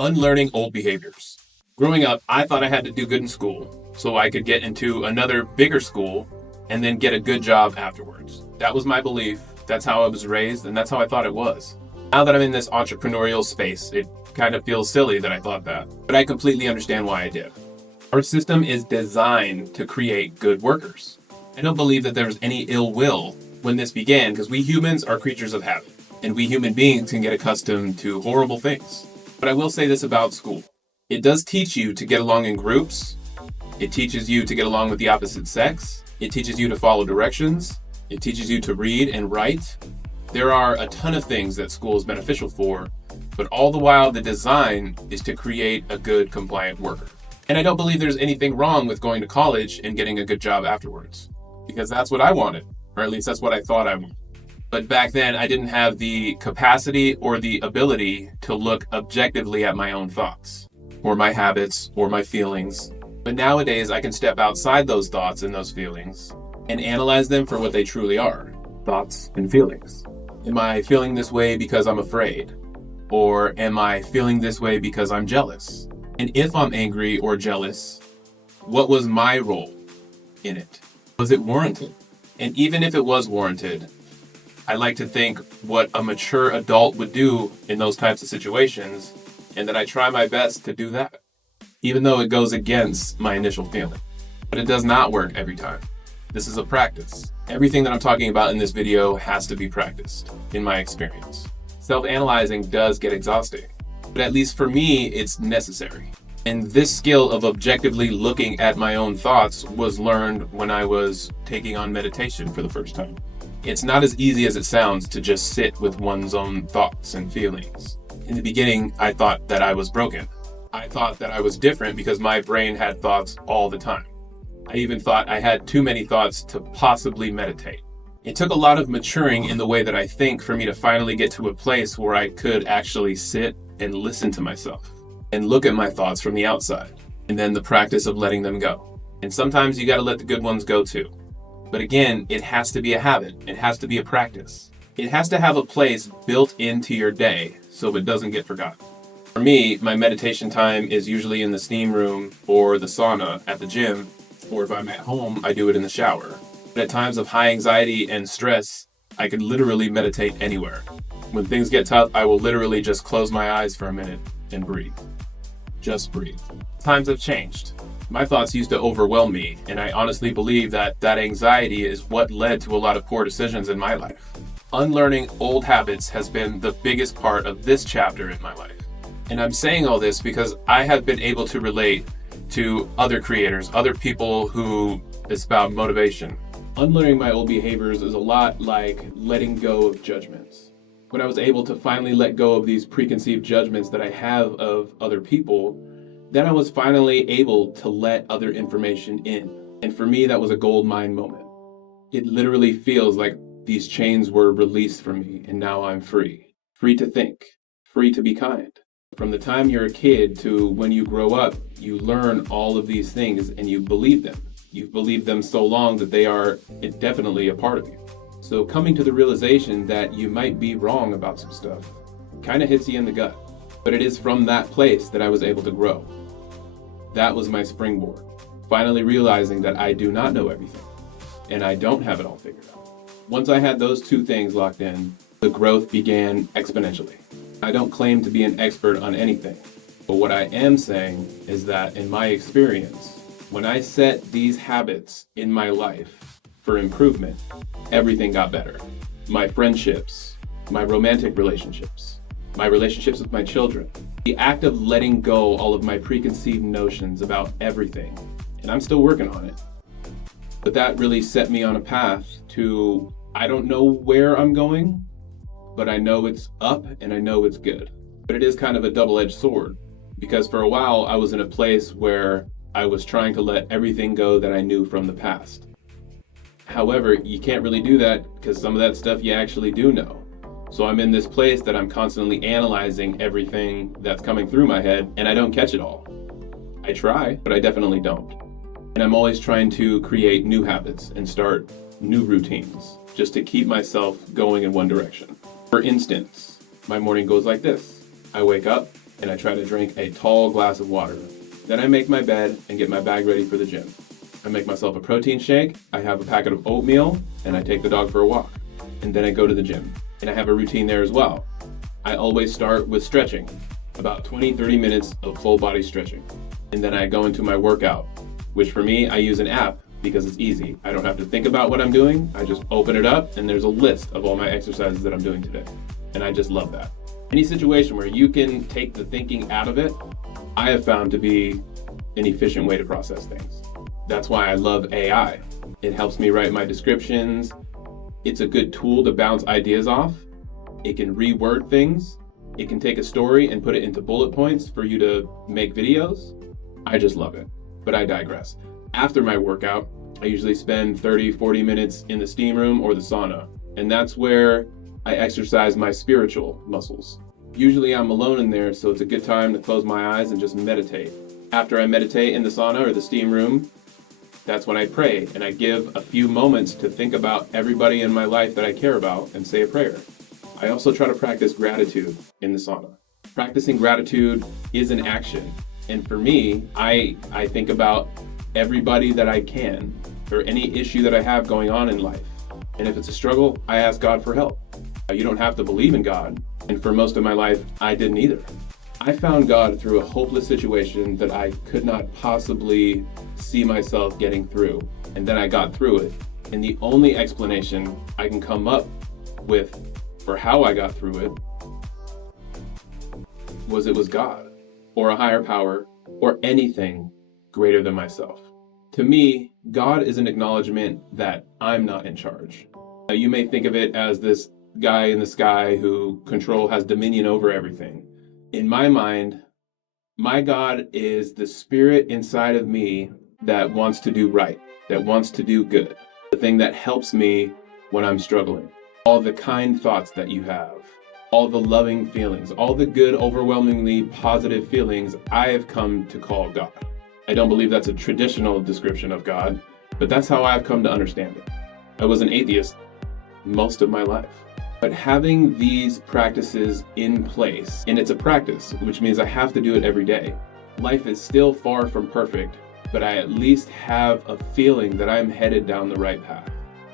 Unlearning Old Behaviors. Growing up, I thought I had to do good in school so I could get into another bigger school and then get a good job afterwards. That was my belief. That's how I was raised, and that's how I thought it was. Now that I'm in this entrepreneurial space, it kind of feels silly that I thought that, but I completely understand why I did. Our system is designed to create good workers. I don't believe that there's any ill will when this began, because we humans are creatures of habit, and we human beings can get accustomed to horrible things. But I will say this about school. It does teach you to get along in groups. It teaches you to get along with the opposite sex. It teaches you to follow directions. It teaches you to read and write. There are a ton of things that school is beneficial for, but all the while the design is to create a good, compliant worker. And I don't believe there's anything wrong with going to college and getting a good job afterwards, because that's what I wanted, or at least that's what I thought I wanted. But back then, I didn't have the capacity or the ability to look objectively at my own thoughts, or my habits, or my feelings. But nowadays, I can step outside those thoughts and those feelings and analyze them for what they truly are, thoughts and feelings. Am I feeling this way because I'm afraid? Or am I feeling this way because I'm jealous? And if I'm angry or jealous, what was my role in it? Was it warranted? And even if it was warranted, I like to think what a mature adult would do in those types of situations, and that I try my best to do that, even though it goes against my initial feeling. But it does not work every time. This is a practice. Everything that I'm talking about in this video has to be practiced, in my experience. Self-analyzing does get exhausting, but at least for me, it's necessary. And this skill of objectively looking at my own thoughts was learned when I was taking on meditation for the first time. It's not as easy as it sounds to just sit with one's own thoughts and feelings. In the beginning, I thought that I was broken. I thought that I was different because my brain had thoughts all the time. I even thought I had too many thoughts to possibly meditate. It took a lot of maturing in the way that I think for me to finally get to a place where I could actually sit and listen to myself and look at my thoughts from the outside, and then the practice of letting them go. And sometimes you got to let the good ones go too. But again, it has to be a habit. It has to be a practice. It has to have a place built into your day so it doesn't get forgotten. For me, my meditation time is usually in the steam room or the sauna at the gym, or if I'm at home, I do it in the shower. But at times of high anxiety and stress, I could literally meditate anywhere. When things get tough, I will literally just close my eyes for a minute and breathe. Just breathe. Times have changed. My thoughts used to overwhelm me, and I honestly believe that anxiety is what led to a lot of poor decisions in my life. Unlearning old habits has been the biggest part of this chapter in my life. And I'm saying all this because I have been able to relate to other creators, other people who espouse motivation. Unlearning my old behaviors is a lot like letting go of judgments. When I was able to finally let go of these preconceived judgments that I have of other people, then I was finally able to let other information in. And for me, that was a gold mine moment. It literally feels like these chains were released from me, and now I'm free. Free to think, free to be kind. From the time you're a kid to when you grow up, you learn all of these things and you believe them. You've believed them so long that they are indefinitely a part of you. So coming to the realization that you might be wrong about some stuff kind of hits you in the gut. But it is from that place that I was able to grow. That was my springboard. Finally realizing that I do not know everything and I don't have it all figured out. Once I had those two things locked in, the growth began exponentially. I don't claim to be an expert on anything, but what I am saying is that in my experience, when I set these habits in my life for improvement, everything got better. My friendships, my romantic relationships, my relationships with my children, the act of letting go all of my preconceived notions about everything, and I'm still working on it. But that really set me on a path to, I don't know where I'm going, but I know it's up and I know it's good. But it is kind of a double-edged sword, because for a while I was in a place where I was trying to let everything go that I knew from the past. However, you can't really do that because some of that stuff you actually do know. So I'm in this place that I'm constantly analyzing everything that's coming through my head, and I don't catch it all. I try, but I definitely don't. And I'm always trying to create new habits and start new routines just to keep myself going in one direction. For instance, my morning goes like this. I wake up, and I try to drink a tall glass of water. Then I make my bed and get my bag ready for the gym. I make myself a protein shake, I have a packet of oatmeal, and I take the dog for a walk. And then I go to the gym. And I have a routine there as well. I always start with stretching, about 20-30 minutes of full body stretching. And then I go into my workout, which for me, I use an app because it's easy. I don't have to think about what I'm doing. I just open it up and there's a list of all my exercises that I'm doing today. And I just love that. Any situation where you can take the thinking out of it, I have found to be an efficient way to process things. That's why I love AI. It helps me write my descriptions. It's a good tool to bounce ideas off. It can reword things. It can take a story and put it into bullet points for you to make videos. I just love it, but I digress. After my workout, I usually spend 30-40 minutes in the steam room or the sauna, and that's where I exercise my spiritual muscles. Usually I'm alone in there, so it's a good time to close my eyes and just meditate. After I meditate in the sauna or the steam room, that's when I pray, and I give a few moments to think about everybody in my life that I care about and say a prayer. I also try to practice gratitude in the sauna. Practicing gratitude is an action, and for me, I think about everybody that I can, or any issue that I have going on in life. And if it's a struggle, I ask God for help. You don't have to believe in God, and for most of my life, I didn't either. I found God through a hopeless situation that I could not possibly see myself getting through, and then I got through it. And the only explanation I can come up with for how I got through it was God, or a higher power, or anything greater than myself. To me, God is an acknowledgement that I'm not in charge. Now, you may think of it as this guy in the sky who has dominion over everything. In my mind, my God is the spirit inside of me that wants to do right, that wants to do good, the thing that helps me when I'm struggling. All the kind thoughts that you have, all the loving feelings, all the good, overwhelmingly positive feelings, I have come to call God. I don't believe that's a traditional description of God, but that's how I've come to understand it. I was an atheist most of my life. But having these practices in place, and it's a practice, which means I have to do it every day. Life is still far from perfect, but I at least have a feeling that I'm headed down the right path.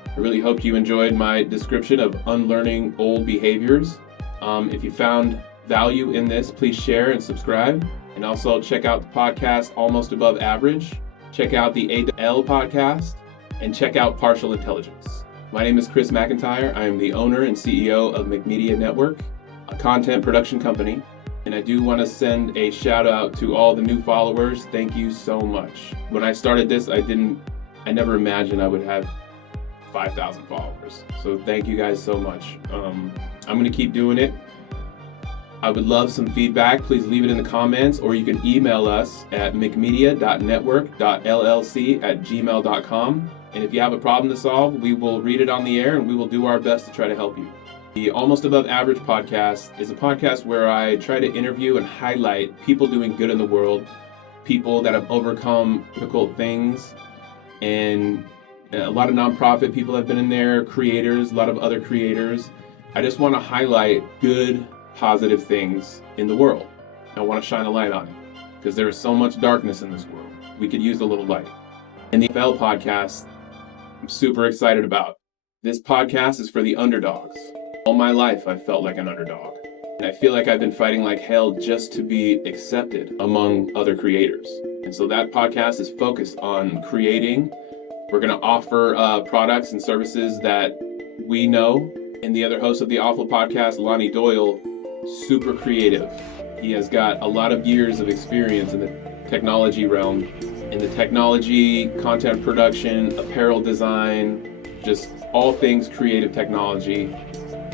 I really hope you enjoyed my description of unlearning old behaviors. If you found value in this, please share and subscribe. And also check out the podcast Almost Above Average. Check out the A2L podcast, and check out Partial Intelligence. My name is Chris McIntyre. I am the owner and CEO of McMedia Network, a content production company. And I do want to send a shout out to all the new followers. Thank you so much. When I started this, I never imagined I would have 5,000 followers. So thank you guys so much. I'm going to keep doing it. I would love some feedback. Please leave it in the comments, or you can email us at mcmedia.network.llc@gmail.com. And if you have a problem to solve, we will read it on the air and we will do our best to try to help you. The Almost Above Average podcast is a podcast where I try to interview and highlight people doing good in the world, people that have overcome difficult things, and a lot of nonprofit people have been in there, creators, a lot of other creators. I just want to highlight good, positive things in the world. I want to shine a light on it because there is so much darkness in this world. We could use a little light. And the FL podcast, I'm super excited about. This podcast is for the underdogs. All my life, I've felt like an underdog. And I feel like I've been fighting like hell just to be accepted among other creators. And so that podcast is focused on creating. We're going to offer products and services that we know. And the other host of the Awful Podcast, Lonnie Doyle, super creative. He has got a lot of years of experience in the technology realm, in the technology, content production, apparel design, just all things creative technology.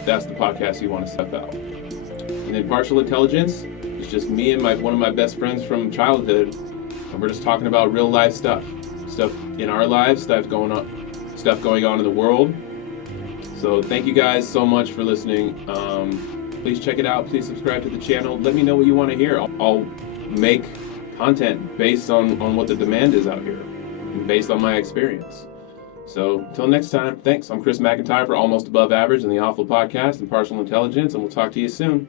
That's the podcast you want to step out. And then Partial Intelligence is just me and one of my best friends from childhood, and we're just talking about real life stuff in our lives, stuff going on in the world. So thank you guys so much for listening. Please check it out. Please subscribe to the channel. Let me know what you want to hear. I'll make content based on what the demand is out here and based on my experience. So until next time, thanks. I'm Chris McIntyre for Almost Above Average and the Awful Podcast and Partial Intelligence, and we'll talk to you soon.